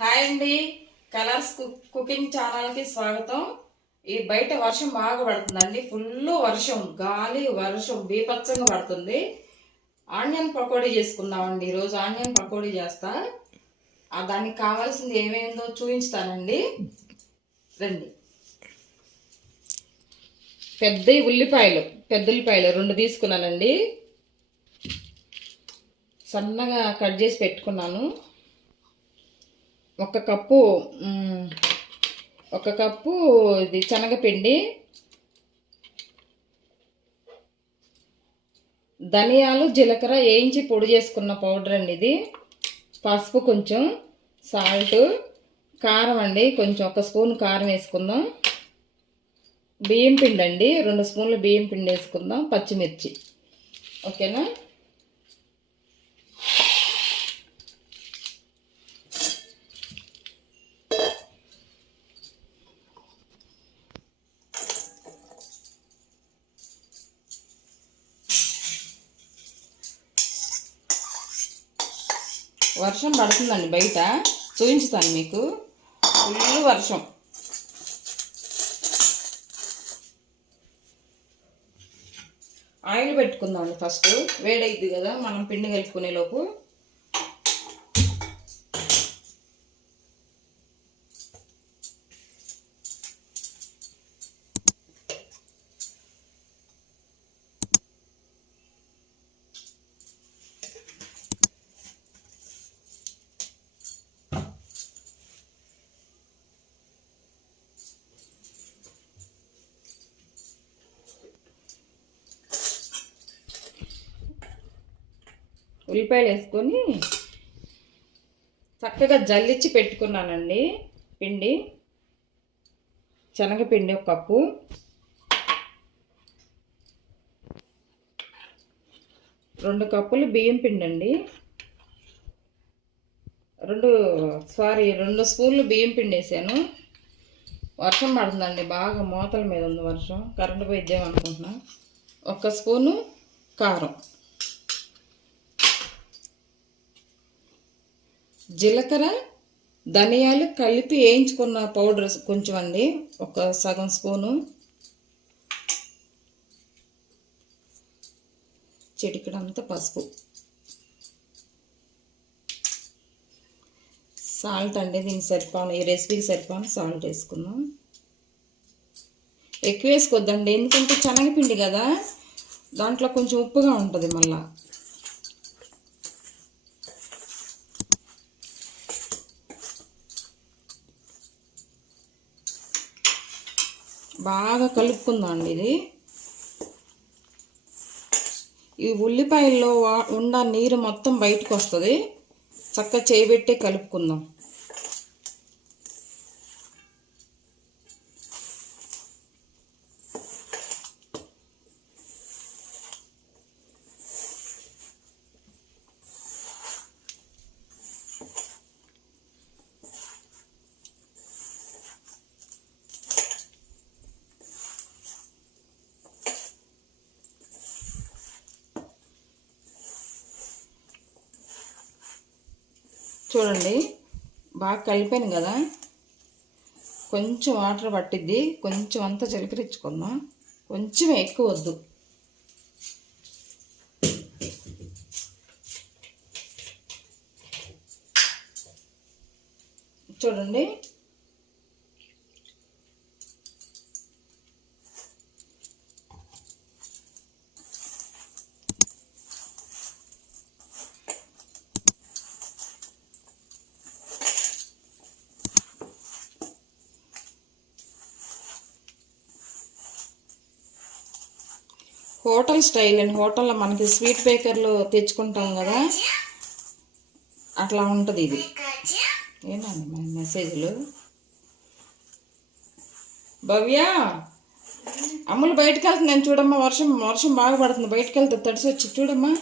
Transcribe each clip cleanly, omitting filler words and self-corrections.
Hi అండి. Colours cooking ఛానల్కి స్వాగతం. ఈ బయట వర్షం బాగా పడుతుందండి. ఫుల్ వర్షం, గాలి వర్షం బీభత్సంగా పడుతుంది. ఆనియన్ పకోడీ చేసుకుందామండి. ఈరోజు ఆనియన్ పకోడీ చేస్తా. దానికి కావాల్సింది ఏమేందో చూపించుతానండి, రండి. పెద్ద ఉల్లిపాయలు 2 తీసుకున్నానండి. సన్నగా కట్ చేసి పెట్టుకున్నాను. ఒక కప్పు ఇది శనగపిండి, ధనియాలు జీలకర్ర వేయించి పొడి చేసుకున్న పౌడర్ అండి ఇది. పసుపు కొంచెం, సాల్ట్, కారం అండి కొంచెం 1 స్పూన్ కారం వేసుకుందాం. బియ్యం పిండి అండి 2 స్పూన్లు బియ్యం పిండి వేసుకుందాం. పచ్చిమిర్చి, ఓకేనా. వర్షం పడుతుందండి బయట, చూపించుతాను మీకు. ఫుల్ వర్షం. ఆయిల్ పెట్టుకుందామండి. ఫస్ట్ వేడైద్ది కదా మనం పిండి కలుపుకునే లోపు. ఉల్లిపాయలు వేసుకొని చక్కగా జల్లించి పెట్టుకున్నానండి. పిండి, శనగపిండి 1 కప్పు, రెండు కప్పులు బియ్యం పిండి అండి. 2 స్పూన్లు బియ్యం పిండి వేసాను. వర్షం పడుతుందండి, బాగా మోతల మీద ఉంది వర్షం. కరెంటు పోయిద్దామనుకుంటున్నా. 1 స్పూను కారం, జీలకర్ర ధనియాలు కలిపి వేయించుకున్న పౌడర్ కొంచెం అండి, 1 సగం స్పూను. చిటికెడంతా పసుపు, సాల్ట్ అండి దీనికి సరిపోను, ఈ రెసిపీకి సరిపోను సాల్ట్ వేసుకుందాం. ఎక్కువ వేసుకోవద్దండి, ఎందుకంటే శనగపిండి కదా, దాంట్లో కొంచెం ఉప్పుగా ఉంటుంది. మళ్ళా బాగా కలుపుకుందాం అండి ఇది. ఈ ఉల్లిపాయల్లో ఉన్న నీరు మొత్తం బయటకు వస్తుంది. చక్కగా చేయబెట్టే కలుపుకుందాం. చూడండి బాగా కలిపాను కదా, కొంచెం వాటర్ పట్టిద్ది. కొంచెం అంతా చిలకరించుకుందాం, కొంచెం ఎక్కువ వద్దు. చూడండి హోటల్ స్టైల్ అండి. హోటల్లో మనకి స్వీట్ బేకర్లు తెచ్చుకుంటాం కదా, అట్లా ఉంటుంది ఇది. ఏనండి మన మెసేజ్లు. భవ్య, అమ్ములు బయటకు వెళ్తున్నాను చూడమ్మా. వర్షం బాగా పడుతుంది, బయటకు వెళ్తే తడిసి వచ్చి చూడమ్మా.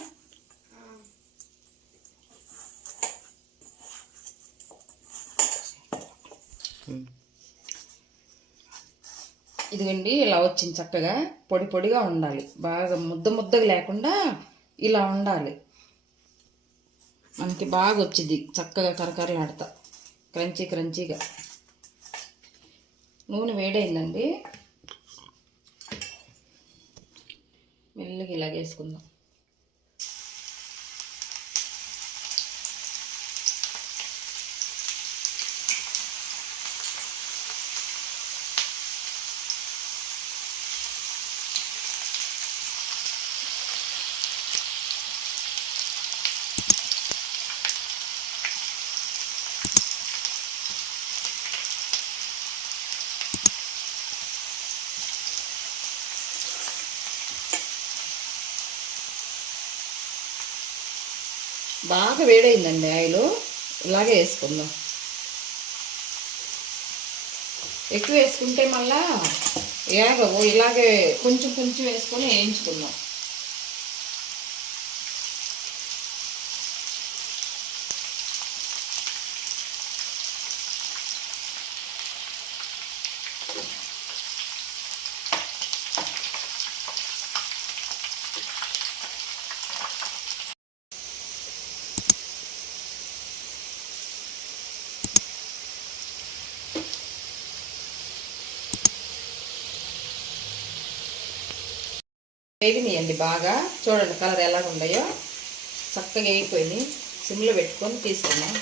ఇదిగండి ఇలా వచ్చింది. చక్కగా పొడి పొడిగా ఉండాలి, బాగా ముద్దగా లేకుండా ఇలా ఉండాలి. మనకి బాగా వచ్చింది, చక్కగా కరకరలాడతా. క్రంచీగా. నూనె వేడైందండి. మెల్లగా ఇలా వేసుకుందాం. బాగా వేడైందండి ఆయిల్. ఇలాగే వేసుకుందాం. ఎక్కువ వేసుకుంటే మళ్ళా ఏగవు. ఇలాగే కొంచెం వేసుకొని వేయించుకుందాం. వేగినాయండి బాగా. చూడండి కలర్ ఎలాగ ఉన్నాయో. చక్కగా వేగిపోయింది. సిమ్లో పెట్టుకొని తీసుకున్నాం.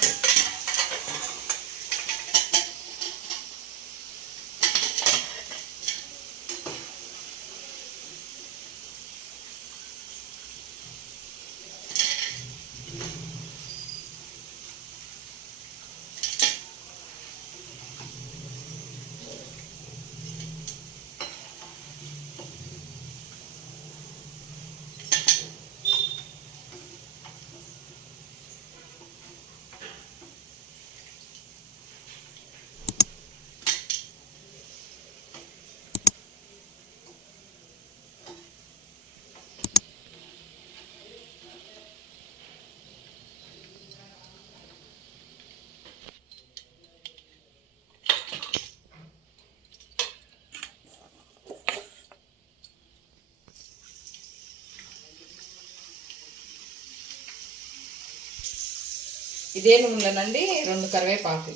ఇదే నూనెలోనండి 2 కరివేపాకు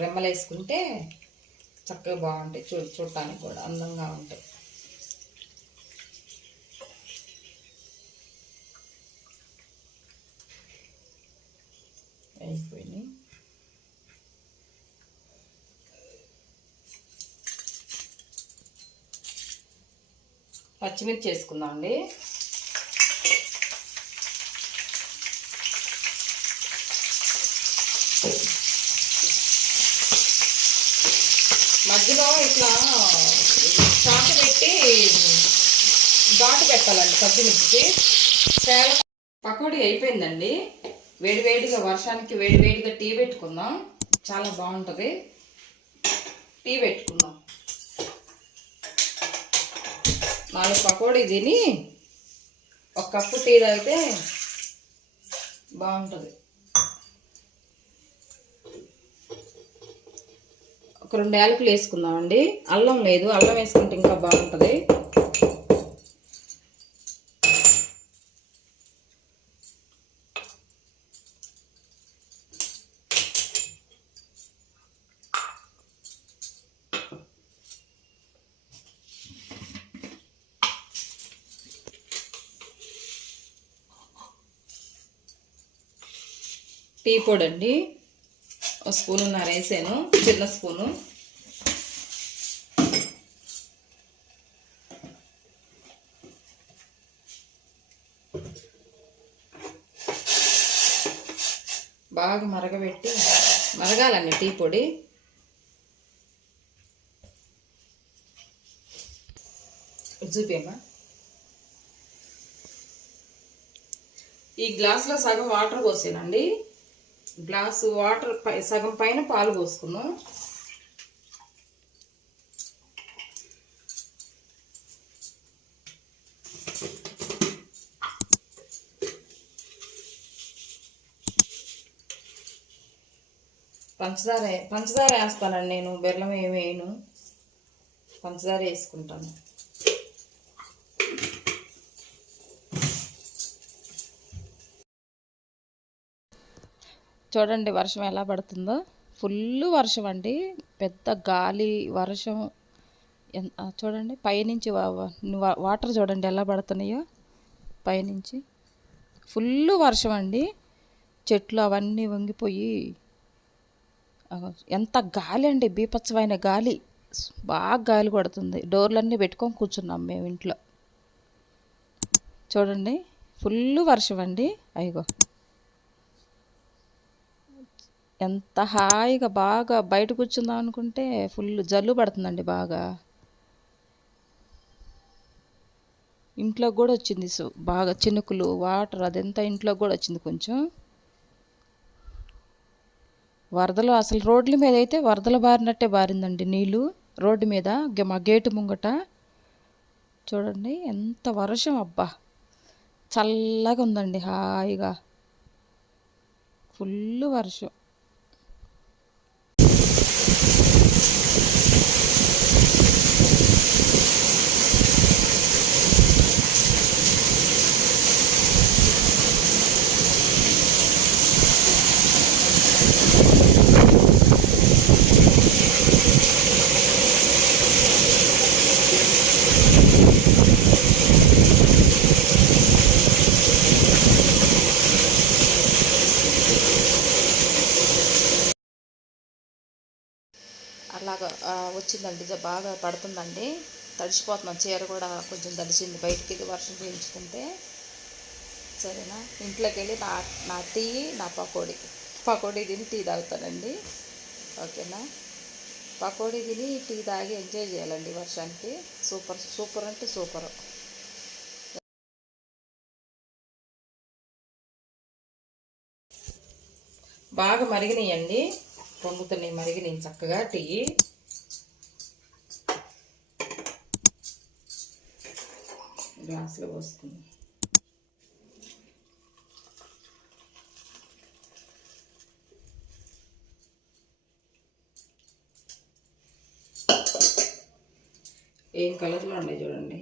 రెమ్మలు వేసుకుంటే చక్కగా బాగుంటాయి. చూడటానికి కూడా అందంగా ఉంటాయి. అయిపోయినాయి. పచ్చిమిర్చి వేసుకుందాం అండి. మధ్యలో ఇట్లా చాకు పెట్టి ఘాటు పెట్టాలండి పచ్చిమిర్చి. చాలా పకోడీ అయిపోయిందండి. వేడివేడిగా వర్షానికి వేడివేడిగా టీ పెట్టుకుందాం. చాలా బాగుంటుంది. టీ పెట్టుకుందాం. 4 పకోడీ తిని 1 కప్పు టీ తాగితే బాగుంటుంది. ఒక 2 యాలకులు వేసుకుందామండి. అల్లం లేదు, అల్లం వేసుకుంటే ఇంకా బాగుంటుంది. టీ పొడి అండి 1 స్పూనున్నర వేసాను, చిన్న స్పూను. బాగా మరగాలండి టీ పొడి. చూపేమా. ఈ గ్లాసులో సగం వాటర్ పోసానండి. గ్లాసు వాటర్ సగం పైన పాలు పోసుకున్నాం. పంచదార వేస్తానండి నేను. బెల్లం ఏమి వేయను, పంచదార వేసుకుంటాను. చూడండి వర్షం ఎలా పడుతుందో. ఫుల్ వర్షం అండి, పెద్ద గాలి వర్షం. చూడండి పైనుంచి వాటర్ చూడండి ఎలా పడుతున్నాయో పైనుంచి. ఫుల్ వర్షం అండి, చెట్లు అవన్నీ వంగిపోయి. ఎంత గాలి అండి, బీభత్సమైన గాలి, బాగా గాలి కొడుతుంది. డోర్లన్నీ పెట్టుకొని కూర్చున్నాం మేము ఇంట్లో. చూడండి ఫుల్ వర్షం అండి. అయ్యో ఎంత హాయిగా బాగా బయట కూర్చుందాం అనుకుంటే ఫుల్ జల్లు పడుతుందండి బాగా. ఇంట్లోకి కూడా వచ్చింది బాగా చినుకులు వాటర్ అదంతా ఇంట్లోకి కూడా వచ్చింది కొంచెం. వరదలు అసలు రోడ్ల మీద అయితే వరదలు బారినట్టే బారిందండి నీళ్ళు రోడ్డు మీద. మా గేటు ముంగట చూడండి ఎంత వర్షం, అబ్బా చల్లగా ఉందండి హాయిగా, ఫుల్ వర్షం. అలాగా వచ్చిందండి, బాగా పడుతుందండి. తడిసిపోతున్నాం, చీర కూడా కొంచెం తడిసింది బయటికి వెళ్ళి వర్షం పీల్చుకుంటే. సరేనా, ఇంట్లోకి వెళ్ళి నా టీ, నా పకోడీ తిని టీ తాగుతానండి. ఓకేనా, పకోడీ తిని టీ తాగి ఎంజాయ్ చేయాలండి వర్షానికి. సూపర్ సూపర్ అంటే సూపర్. బాగా మరిగినాయండి, పొంగుతున్నాయి, మరిగినాయి చక్కగా టీ. గ్లాసులో పోస్తుంది. ఏం కలర్లో ఉన్నాయి చూడండి.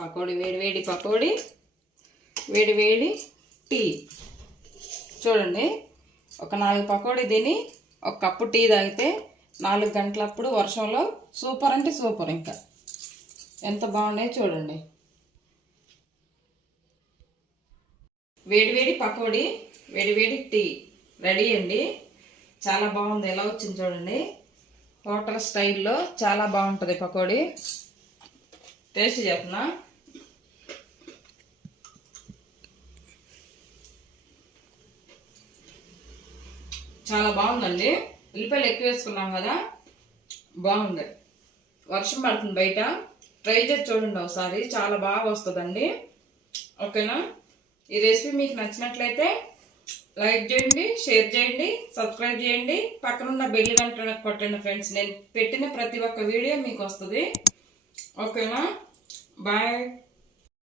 పకోడీ, వేడి పకోడీ, వేడి టీ. చూడండి, ఒక 4 పకోడీ తిని ఒక కప్పు టీ తాగితే 4 గంటలప్పుడు వర్షంలో సూపర్ అంటే సూపర్. ఇంకా ఎంత బాగున్నాయో చూడండి. వేడి పకోడీ, వేడి టీ రెడీ అండి. చాలా బాగుంది, ఎలా వచ్చింది చూడండి. హోటల్ స్టైల్లో చాలా బాగుంటుంది పకోడీ. టేస్ట్ చెప్పనా, చాలా బాగుందండి. ఉల్లిపాయలు ఎక్కువ వేసుకున్నాం కదా, బాగుంది. వర్షం పడుతుంది బయట, ట్రై చేసి చూడండి ఒకసారి, చాలా బాగా వస్తుందండి. ఓకేనా, ఈ రెసిపీ మీకు నచ్చినట్లయితే లైక్ చేయండి, షేర్ చేయండి, సబ్స్క్రైబ్ చేయండి, పక్కనున్న బెల్ గంట కొట్టండి ఫ్రెండ్స్. నేను పెట్టిన ప్రతి ఒక్క వీడియో మీకు వస్తుంది. ఓకేనా, బాయ్.